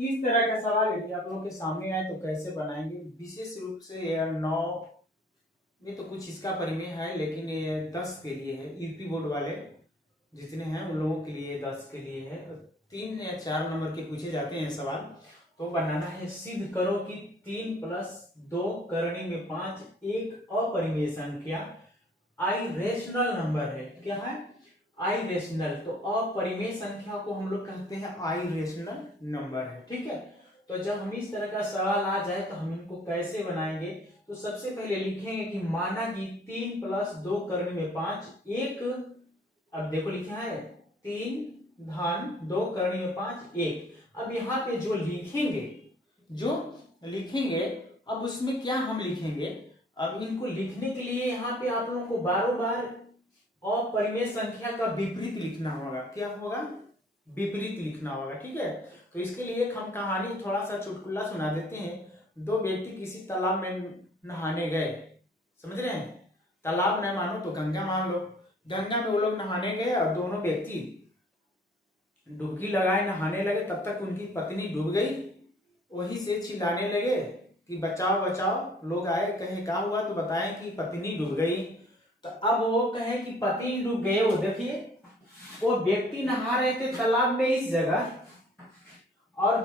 इस तरह का सवाल यदि आप लोगों के सामने आए तो कैसे बनाएंगे। विशेष रूप से ये 9 में तो कुछ इसका परिमेय है, लेकिन ये 10 के लिए है। यूपी बोर्ड वाले जितने हैं उन लोगों के लिए 10 के लिए है। 3 या 4 नंबर के पूछे जाते हैं सवाल। तो बनाना है, सिद्ध करो कि 3 + 2 करनी में 5 एक अपरिमेय संख्या आई रेशनल नंबर है। क्या है? आई रेशनल। तो अपरिमेय संख्या को हम लोग कहते हैं आई रेशनल नंबर है। ठीक है, तो जब हम इस तरह का सवाल आ जाए तो हम इनको कैसे बनाएंगे। तो सबसे पहले लिखेंगे कि माना कि 3 + 2 करने में 5 एक, अब देखो लिखा है 3 धन 2 करने में 5 एक। अब यहाँ पे जो लिखेंगे अब उसमें क्या हम लिखेंगे। अब इनको लिखने के लिए यहाँ पे आप लोगों को बारों बार अपरिमेय संख्या का विपरीत लिखना होगा। क्या होगा? विपरीत लिखना होगा। ठीक है, तो इसके लिए हम कहानी थोड़ा सा चुटकुला सुना देते हैं। 2 व्यक्ति किसी तालाब में नहाने गए। समझ रहे हैं? तालाब न मानो तो गंगा मान लो। गंगा में वो लोग नहाने गए और दोनों व्यक्ति डुबकी लगाए नहाने लगे। तब तक उनकी पत्नी डूब गई। वही से चिल्लाने लगे कि बचाओ बचाओ। लोग आए, कहे क्या हुआ, तो बताएं कि पत्नी डूब गई। तो अब वो कहे कि पति डूब गए। वो देखिए, वो व्यक्ति नहा रहे थे तालाब में इस जगह, और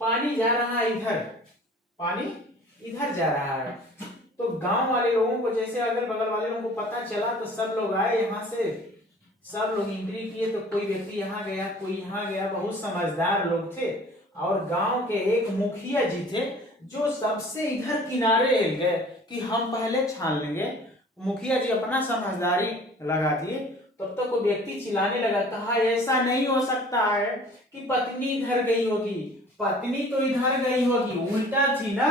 पानी जा रहा है इधर, पानी इधर जा रहा है। तो गांव वाले लोगों को, जैसे अगल बगल वाले लोगों को पता चला, तो सब लोग आए यहाँ से, सब लोग एंट्री किए। तो कोई व्यक्ति यहाँ गया, कोई यहाँ गया। बहुत समझदार लोग थे। और गांव के एक मुखिया जी थे जो सबसे इधर किनारे गए कि हम पहले छान लेंगे। मुखिया जी अपना समझदारी लगा दिए। तब तक वो व्यक्ति चिल्लाने लगा, कहा ऐसा नहीं हो सकता है कि पत्नी इधर गई होगी। पत्नी तो इधर गई होगी, उल्टा थी ना,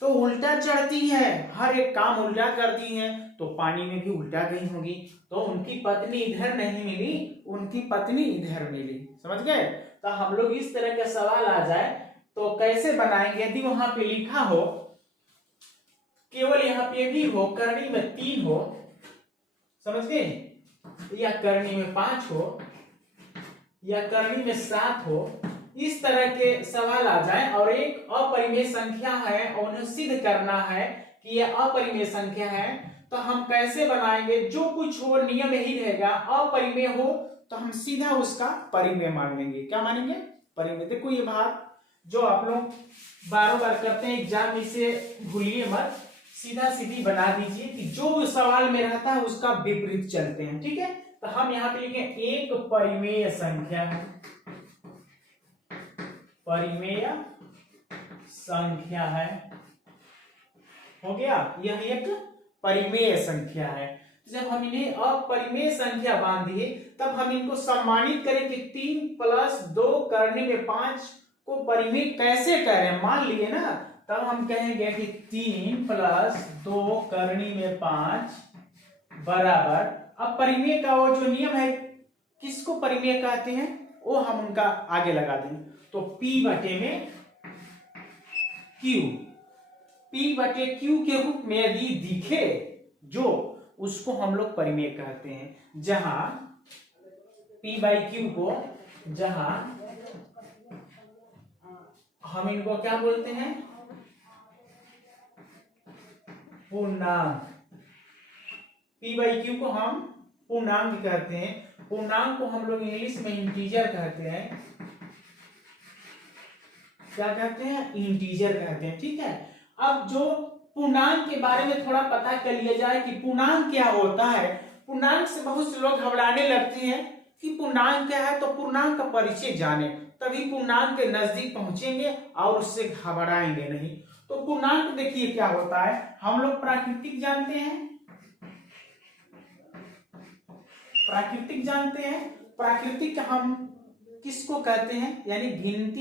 तो उल्टा चढ़ती है, हर एक काम उल्टा करती है, तो पानी में भी उल्टा गई होगी। तो उनकी पत्नी इधर नहीं मिली, उनकी पत्नी इधर मिली। समझ गए? तो हम लोग इस तरह का सवाल आ जाए तो कैसे बनाएंगे। यदि वहां पे लिखा हो, केवल यहाँ पे भी हो, करनी में 3 हो, समझ गए, या करनी में 5 हो, या करनी में 7 हो, इस तरह के सवाल आ जाए और एक अपरिमेय संख्या है और उन्हें सिद्ध करना है कि यह अपरिमेय संख्या है, तो हम कैसे बनाएंगे। जो कुछ हो नियम यही रहेगा, अपरिमेय हो तो हम सीधा उसका परिमेय मान लेंगे। क्या मानेंगे? परिमेय। देखो ये बात जो आप लोग बार बार करते हैं एग्जाम, इसे भूलिए मत, सीधा सीधी बना दीजिए कि जो सवाल में रहता है उसका विपरीत चलते हैं। ठीक है, तो हम यहाँ पे लिखें एक परिमेय संख्या है, परिमेय संख्या है, हो गया, यह एक परिमेय संख्या है। जब हम इन्हें अपरिमेय संख्या बांध दिए, तब हम इनको सम्मानित करें कि 3 + 2 करने में 5 को परिमेय कैसे करें। मान लिए ना, तब हम कहेंगे कि 3 + 2 करनी में 5 बराबर, अब परिमेय का वो जो नियम है, किसको परिमेय कहते हैं, वो हम उनका आगे लगा देंगे। तो P/Q के रूप में यदि दिखे जो, उसको हम लोग परिमेय कहते हैं। जहां P/Q को, जहां हम इनको क्या बोलते हैं, पूर्णांक। P/Q को हम पूर्णांक कहते हैं। पूर्णांक को हम लोग इंग्लिश में इंटीजर कहते हैं। क्या कहते हैं? इंटीजर कहते हैं। ठीक है, अब जो पूर्णांक के बारे में थोड़ा पता कर लिया जाए कि पूर्णांक क्या होता है। पूर्णांक से बहुत से लोग घबराने लगते हैं कि पूर्णांक क्या है। तो पूर्णांक का परिचय जाने, तभी पूर्णांक के नजदीक पहुंचेंगे और उससे घबराएंगे नहीं। तो पूर्णांक देखिए क्या होता है। हम लोग प्राकृतिक जानते हैं, प्राकृतिक हम किसको कहते हैं, यानी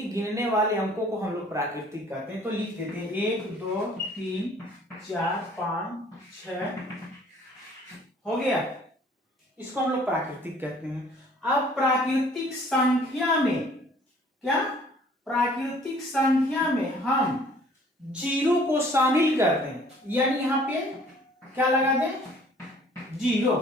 गिनने वाले अंकों को हम लोग प्राकृतिक कहते हैं। तो लिख देते हैं 1 2 3 4 5 6, हो गया, इसको हम लोग प्राकृतिक कहते हैं। अब प्राकृतिक संख्या में क्या, प्राकृतिक संख्या में हम 0 को शामिल करते हैं, यानी यहां पे क्या लगा दें, 0।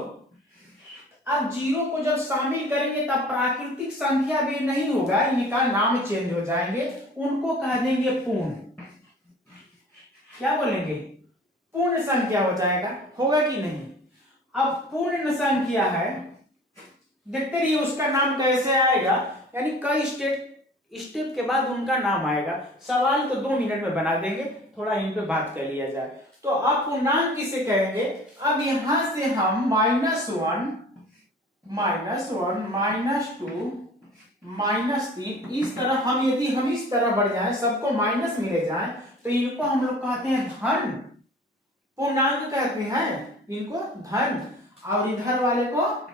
अब जीरो को जब शामिल करेंगे तब प्राकृतिक संख्या भी नहीं होगा, इनका नाम चेंज हो जाएंगे, उनको कह देंगे पूर्ण। क्या बोलेंगे? पूर्ण संख्या हो जाएगा, होगा कि नहीं? अब पूर्ण संख्या है, देखते रहिए उसका नाम कैसे आएगा, यानी कई स्टेप के बाद उनका नाम आएगा। सवाल तो 2 मिनट में बना देंगे, थोड़ा इन पे बात कर लिया जाए। तो अब पूर्णांक किसे कहेंगे? अब यहां से हम -1, -2, -3 इस तरह हम यदि हम इस तरह बढ़ जाए, सबको माइनस मिले जाए, तो इनको हम लोग कहते हैं धन पूर्णांक कहते हैं, इनको धन, और इधर वाले को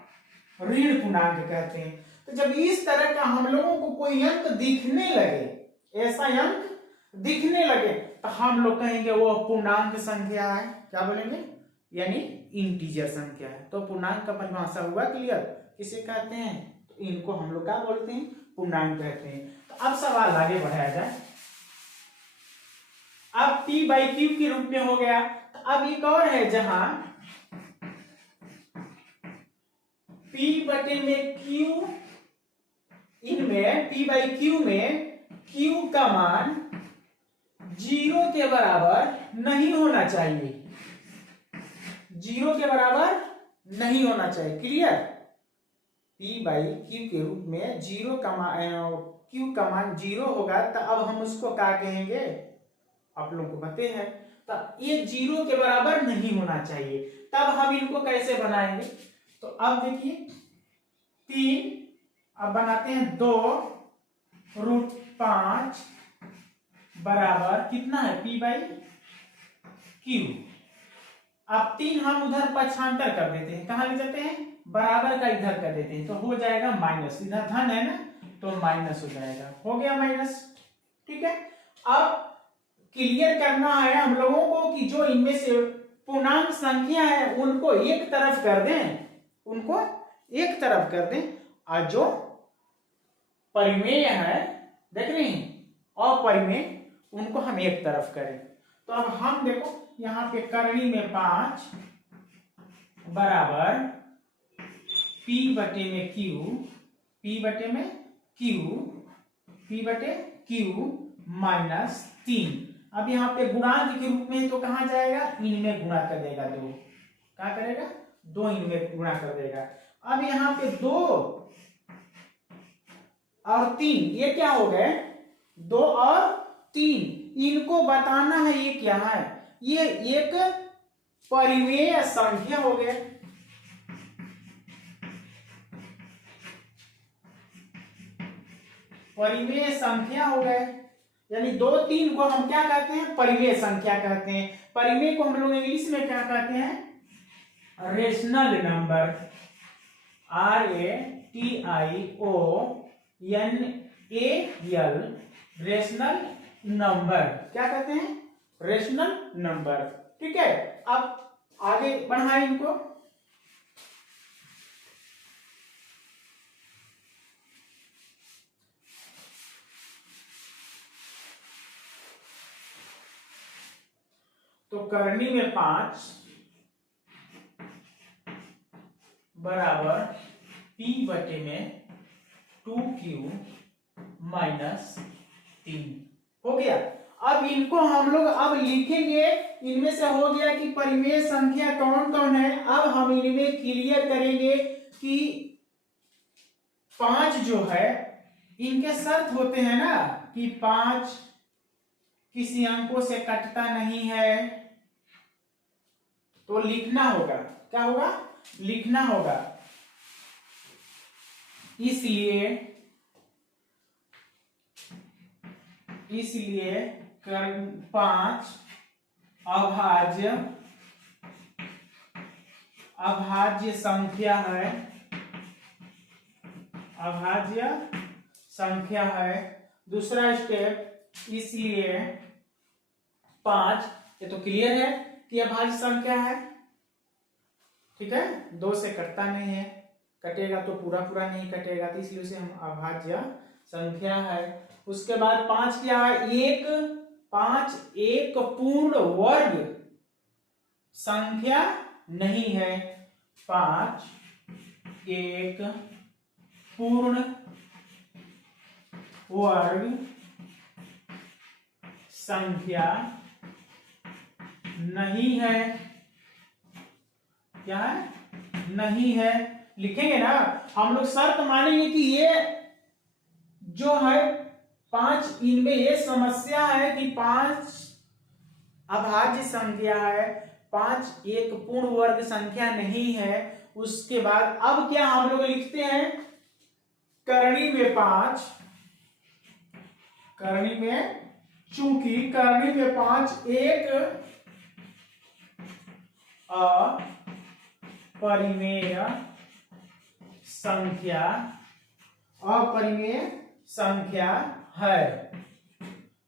ऋण पूर्णांक कहते हैं। तो जब इस तरह का हम लोगों को कोई अंक दिखने लगे, ऐसा अंक दिखने लगे, तो हम लोग कहेंगे वो पूर्णांक संख्या है। क्या बोलेंगे? यानी इंटीजर संख्या है। तो पूर्णांक का परिभाषा हुआ क्लियर, किसे कहते हैं? तो इनको हम लोग क्या बोलते हैं? पूर्णांक कहते हैं। तो अब सवाल आगे बढ़ाया जाए। अब p/q के रूप में हो गया। तो अब एक और है जहां p/q इनमें p/q में q का मान 0 के बराबर नहीं होना चाहिए, 0 के बराबर नहीं होना चाहिए। क्लियर? p/q के रूप में 0 का मान, q का मान 0 होगा, तो अब हम उसको क्या कहेंगे? आप लोगों को पता है। तो ये 0 के बराबर नहीं होना चाहिए, तब हम इनको कैसे बनाएंगे? तो अब देखिए 3, अब बनाते हैं 2√5 बराबर कितना है? p/q। अब 3 हम उधर पक्षांतर कर देते हैं, कहां ले जाते हैं? बराबर का इधर कर देते हैं, तो हो जाएगा माइनस, इधर धन है ना, तो माइनस हो जाएगा, हो गया माइनस। ठीक है, अब क्लियर करना है हम लोगों को कि जो इनमें से पूर्णांक संख्या है उनको एक तरफ कर दें, उनको एक तरफ कर दें, और जो परिमेय है, देख रहे हैं, अपरिमेय, उनको हम एक तरफ करें। तो अब हम देखो यहां पे करनी में 5 बराबर p/q -3। अब यहाँ पे गुणांक के रूप में तो कहां जाएगा? इनमें गुणा कर देगा, 2 क्या करेगा? 2 इनमें गुणा कर देगा। अब यहाँ पे 2 और 3, ये क्या हो गए? 2 और 3, इनको बताना है ये क्या है? ये एक परिमेय संख्या हो गया। परिमेय संख्या हो गए, यानी 2, 3 को हम क्या कहते हैं? परिमेय संख्या कहते हैं। परिमेय को हम लोग इंग्लिश में क्या कहते हैं? Rational number, RATIONAL, rational number क्या कहते हैं? Rational number. ठीक है, अब आगे बढ़ाएं इनको। तो करनी में 5 बराबर p/2q -3 हो गया। अब इनको हम लोग अब लिखेंगे, इनमें से हो गया कि परिमेय संख्या कौन कौन है। अब हम इनमें क्लियर करेंगे कि 5 जो है, इनके शर्त होते हैं ना कि 5 किसी अंकों से कटता नहीं है, तो लिखना होगा। क्या होगा? लिखना होगा। इसलिए 5 अभाज्य संख्या है, अभाज्य संख्या है। दूसरा स्टेप, इसलिए 5, ये तो क्लियर है कि अभाज्य संख्या है। ठीक है, 2 से कटता नहीं है, कटेगा तो पूरा पूरा नहीं कटेगा, तो इसलिए उसे हम अभाज्य संख्या है। उसके बाद 5 क्या है? 5 एक पूर्ण वर्ग संख्या नहीं है। 5 एक पूर्ण वर्ग संख्या नहीं है। क्या है? नहीं है। लिखेंगे ना, हम लोग शर्त मानेंगे कि ये जो है 5, इनमें ये समस्या है कि 5 अभाज्य संख्या है, 5 एक पूर्ण वर्ग संख्या नहीं है। उसके बाद अब क्या हम लोग लिखते हैं, करणी में 5, करणी में, चूंकि करणी में 5 एक अपरिमेय संख्या, अपरिमेय संख्या है,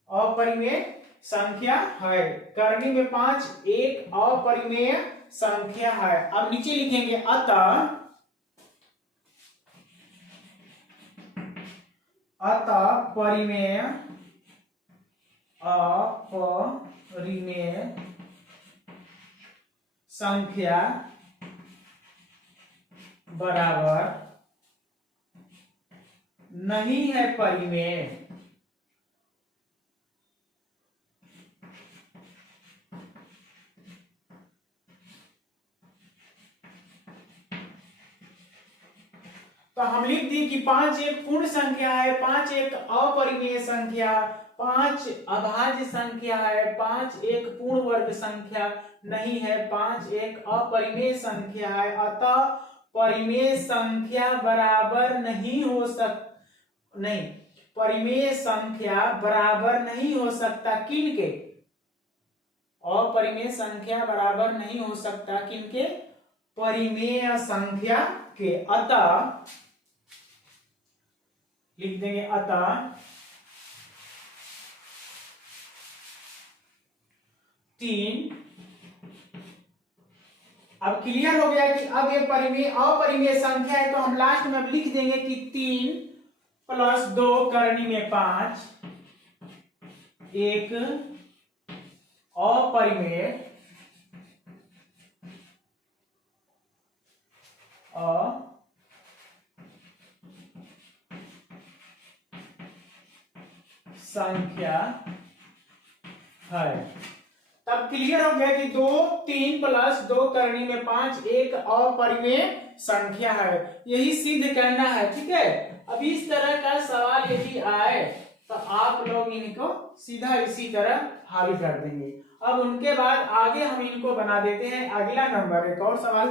अपरिमेय संख्या है। करणी में 5 एक अपरिमेय संख्या है। अब नीचे लिखेंगे अतः, अतः परिमेय, अपरिमेय संख्या बराबर नहीं है परिमेय। तो हम लिख दिए कि 5 एक पूर्ण संख्या है, 5 एक अपरिमेय संख्या, 5 अभाज्य संख्या है, 5 एक पूर्ण वर्ग संख्या नहीं है, 5 एक अपरिमेय संख्या है। अतः परिमेय संख्या बराबर नहीं हो नहीं, परिमेय संख्या बराबर नहीं हो सकता किनके? अपरिमेय संख्या बराबर नहीं हो सकता किनके? परिमेय संख्या के। अतः लिख देंगे अतः 3। अब क्लियर हो गया कि अब ये परिमेय अपरिमेय संख्या है, तो हम लास्ट में अब लिख देंगे कि 3 + 2 करणी में 5 एक अपरिमेय संख्या है। तब क्लियर हो गया कि 2 3 + 2 करणी में 5 एक अपरिमेय संख्या है। यही सिद्ध करना है, ठीक है। अब इस तरह का सवाल यदि आए तो आप लोग इनको सीधा इसी तरह हल कर देंगे। अब उनके बाद आगे हम इनको बना देते हैं। अगला नंबर, एक और सवाल